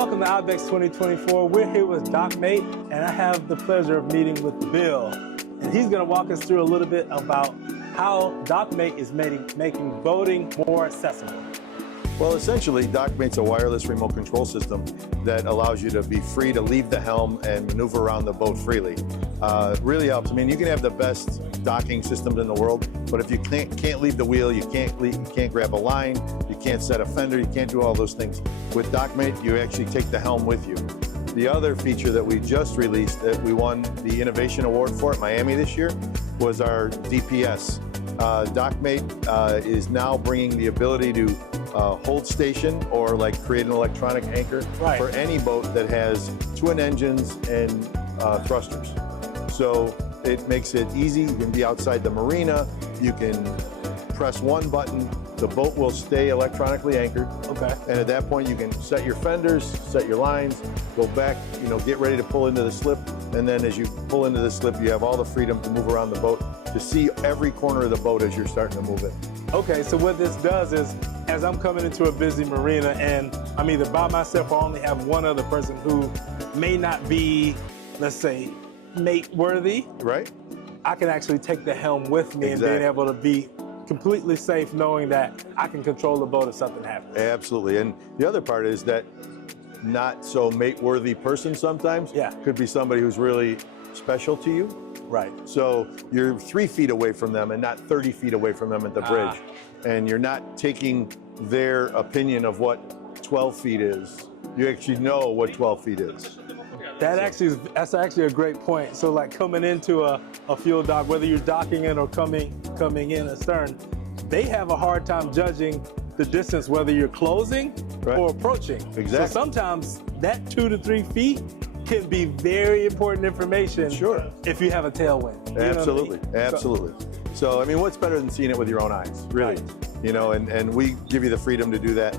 Welcome to IBEX 2024. We're here with Dockmate, and I have the pleasure of meeting with Bill. And he's going to walk us through a little bit about how Dockmate is making boating more accessible. Well, essentially, Dockmate's a wireless remote control system that allows you to be free to leave the helm and maneuver around the boat freely. Really helps. I mean, you can have the best docking systems in the world, but if you can't leave the wheel, you can't grab a line, you can't set a fender, you can't do all those things. With Dockmate, you actually take the helm with you. The other feature that we just released that we won the Innovation Award for at Miami this year was our DPS. Dockmate is now bringing the ability to hold station or like create an electronic anchor for any boat that has twin engines and thrusters. So it makes it easy. You can be outside the marina. You can press one button. The boat will stay electronically anchored. Okay. And at that point, you can set your fenders, set your lines, go back, get ready to pull into the slip. And then as you pull into the slip, you have all the freedom to move around the boat to see every corner of the boat as you're starting to move in. Okay, so what this does is, as I'm coming into a busy marina and I'm either by myself or only have one other person who may not be, let's say, mate worthy, right? I can actually take the helm with me and being able to be completely safe knowing that I can control the boat if something happens. Absolutely. And the other part is that not so mate worthy person sometimes could be somebody who's really special to you. Right. So you're 3 feet away from them and not 30 feet away from them at the bridge. And you're not taking their opinion of what 12 feet is. You actually know what 12 feet is. That's actually a great point. So like coming into a fuel dock, whether you're docking in or coming in astern, they have a hard time judging the distance, whether you're closing or approaching. Exactly. So sometimes that 2 to 3 feet can be very important information if you have a tailwind. Absolutely, absolutely. So, I mean, what's better than seeing it with your own eyes, really? And we give you the freedom to do that.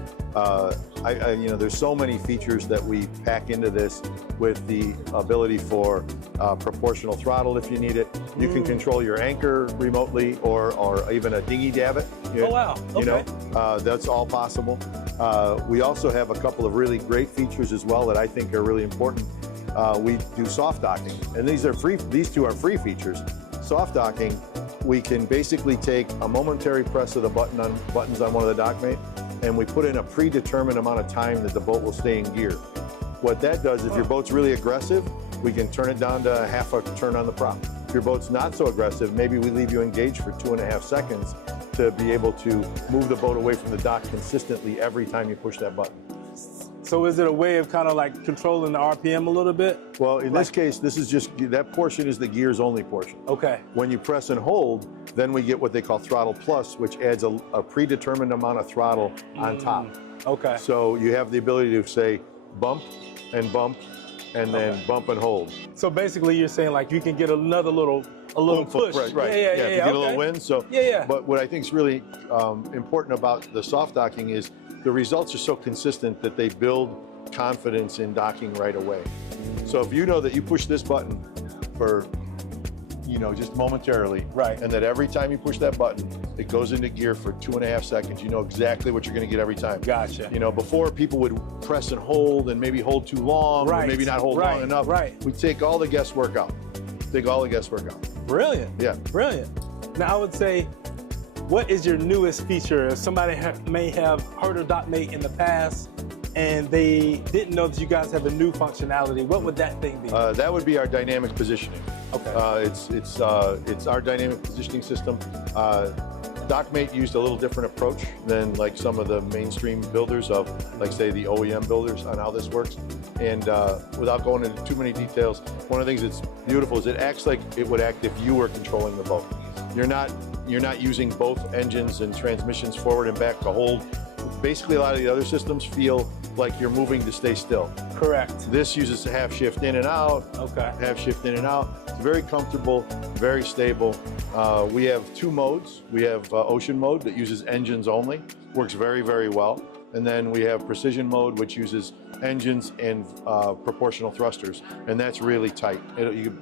There's so many features that we pack into this with the ability for proportional throttle if you need it. You can control your anchor remotely or even a dinghy davit. Oh, wow. Okay. That's all possible. We also have a couple of really great features as well that I think are really important. We do soft docking, and these two are free features. Soft docking, we can basically take a momentary press of the buttons on one of the Dockmate, and we put in a predetermined amount of time that the boat will stay in gear. What that does, if your boat's really aggressive, we can turn it down to half a turn on the prop. If your boat's not so aggressive, maybe we leave you engaged for 2.5 seconds to be able to move the boat away from the dock consistently every time you push that button. So is it a way of kind of like controlling the RPM a little bit? Well, in this case, this is just, that portion is the gears only portion. Okay. When you press and hold, then we get what they call throttle plus, which adds a predetermined amount of throttle on top. Okay. So you have the ability to say bump and then bump and hold. So basically you're saying like you can get another little push. Right. Yeah, if you get a little wind. So But what I think is really important about the soft docking is the results are so consistent that they build confidence in docking right away. So if you know that you push this button for, just momentarily, and that every time you push that button, it goes into gear for 2.5 seconds, you know exactly what you're going to get every time. Gotcha. Before people would press and hold and maybe hold too long, or maybe not hold long enough. We take all the guesswork out. Brilliant. Yeah. Brilliant. Now I would say, what is your newest feature? If somebody may have heard of Dockmate in the past and they didn't know that you guys have a new functionality, what would that thing be? That would be our dynamic positioning. Okay. It's our dynamic positioning system. Dockmate used a little different approach than like some of the mainstream builders of, like say the OEM builders on how this works. And without going into too many details, one of the things that's beautiful is it acts like it would act if you were controlling the boat. You're not using both engines and transmissions forward and back to hold. Basically, a lot of the other systems feel like you're moving to stay still. Correct. This uses a half shift in and out. Okay. Half shift in and out. It's very comfortable, very stable. We have 2 modes. We have ocean mode that uses engines only. Works very, very well. And then we have precision mode, which uses engines and proportional thrusters, and that's really tight.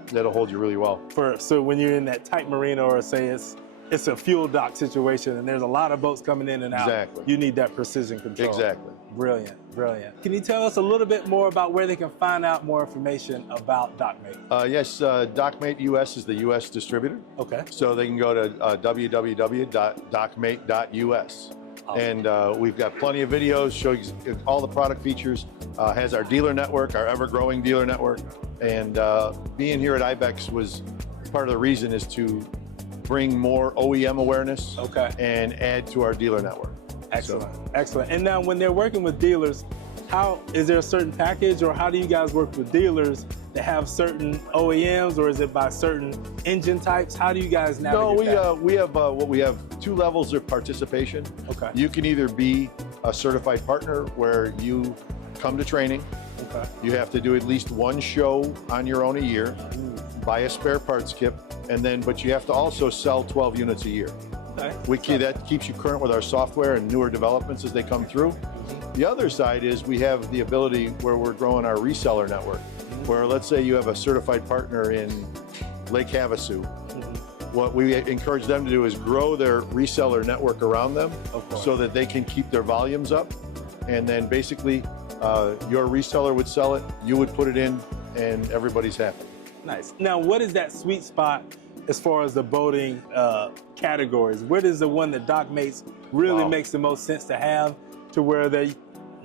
That'll hold you really well. So when you're in that tight marina, or say it's it's a fuel dock situation and there's a lot of boats coming in and out. Exactly. You need that precision control. Exactly. Brilliant, brilliant. Can you tell us a little bit more about where they can find out more information about Dockmate? Yes, Dockmate US is the US distributor. Okay. So they can go to www.dockmate.us. Awesome. And we've got plenty of videos showing all the product features, has our dealer network, our ever-growing dealer network. And being here at IBEX was part of the reason is to bring more OEM awareness and add to our dealer network. Excellent, excellent. And now when they're working with dealers, is there a certain package or how do you guys work with dealers that have certain OEMs or is it by certain engine types? How do you guys navigate that? No, we have 2 levels of participation. Okay. You can either be a certified partner where you come to training. Okay. You have to do at least 1 show on your own a year, buy a spare parts kit, but you have to also sell 12 units a year. Okay. That keeps you current with our software and newer developments as they come through. The other side is we have the ability where we're growing our reseller network, where let's say you have a certified partner in Lake Havasu. What we encourage them to do is grow their reseller network around them so that they can keep their volumes up. And then basically your reseller would sell it, you would put it in, and everybody's happy. Nice. Now, what is that sweet spot as far as the boating categories? What is the one that Dockmates really makes the most sense to have to where the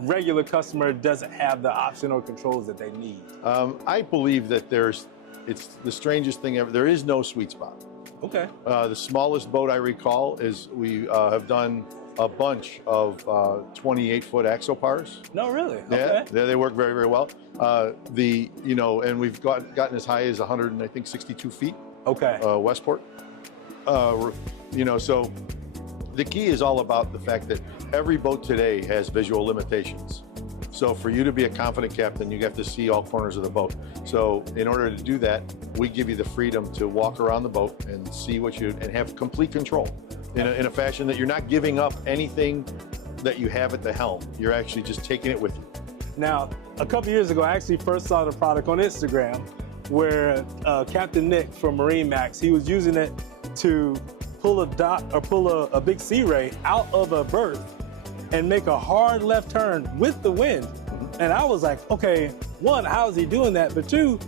regular customer doesn't have the option or controls that they need? I believe that it's the strangest thing ever. There is no sweet spot. Okay. The smallest boat I recall is we have done a bunch of 28-foot axopars. No, really? Yeah, Okay. they work very, very well. And we've gotten as high as 162 feet. Okay. Westport. So the key is all about the fact that every boat today has visual limitations. So for you to be a confident captain, you have to see all corners of the boat. So in order to do that, we give you the freedom to walk around the boat and see and have complete control in a fashion that you're not giving up anything that you have at the helm. You're actually just taking it with you. Now, a couple years ago, I actually first saw the product on Instagram where Captain Nick from Marine Max, he was using it to pull a big Sea Ray out of a berth and make a hard left turn with the wind. And I was like, okay, 1, how is he doing that? But 2,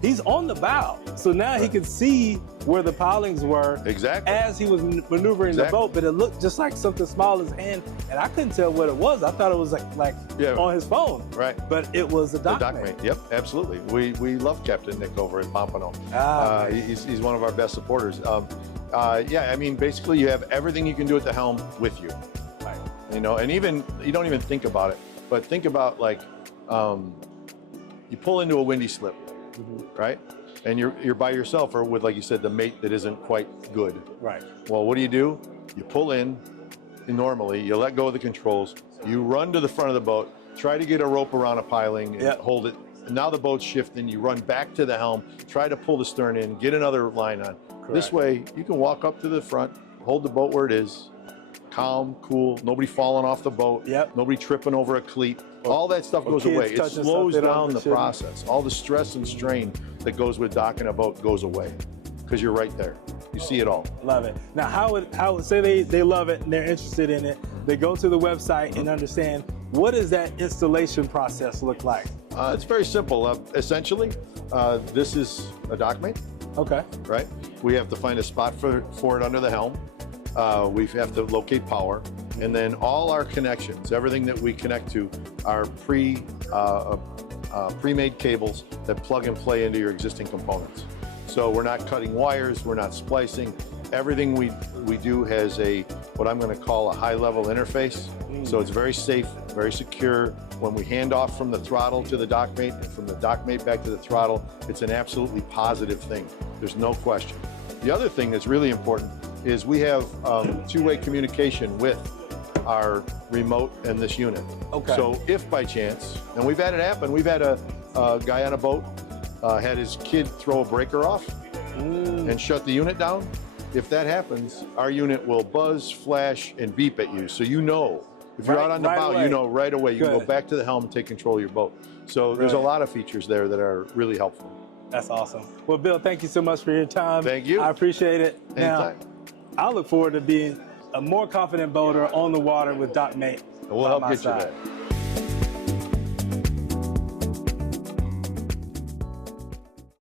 he's on the bow. So now he could see where the pilings were as he was maneuvering the boat, but it looked just like something small in his hand, and I couldn't tell what it was. I thought it was like on his phone. Right. But it was a Dockmate. Yep, absolutely. We love Captain Nick over at Pompano. He's one of our best supporters. Yeah, I mean, basically you have everything you can do at the helm with you. Right. And even, you don't even think about it, but think about like, you pull into a windy slip, right? And you're by yourself or with, like you said, the mate that isn't quite good. Right. Well, what do? You pull in, and normally you let go of the controls, you run to the front of the boat, try to get a rope around a piling and hold it. And now the boat's shifting, you run back to the helm, try to pull the stern in, get another line on. Correct. This way, you can walk up to the front, hold the boat where it is, calm, cool, nobody falling off the boat, nobody tripping over a cleat. All that stuff goes away. It slows down the process. All the stress and strain that goes with docking a boat goes away because you're right there. You see it all. Love it. Now, how say they love it and they're interested in it, they go to the website and understand, what does that installation process look like? It's very simple. Essentially, this is a Dockmate. Okay. Right? We have to find a spot for it under the helm. We have to locate power, and then all our connections, everything that we connect to, are pre-made cables that plug and play into your existing components. So we're not cutting wires, we're not splicing. Everything we do has what I'm going to call a high-level interface. So it's very safe, very secure. When we hand off from the throttle to the Dockmate and from the Dockmate back to the throttle, it's an absolutely positive thing. There's no question. The other thing that's really important is we have two-way communication with our remote and this unit. Okay. So if by chance, and we've had it happen, we've had a guy on a boat had his kid throw a breaker off and shut the unit down. If that happens, our unit will buzz, flash, and beep at you. So you know, if you're out on the bow, you know right away. You can go back to the helm and take control of your boat. So there's a lot of features there that are really helpful. That's awesome. Well, Bill, thank you so much for your time. Thank you. I appreciate it. Anytime. Now, I look forward to being a more confident boater on the water with Dockmate. We'll by help my get you side. there.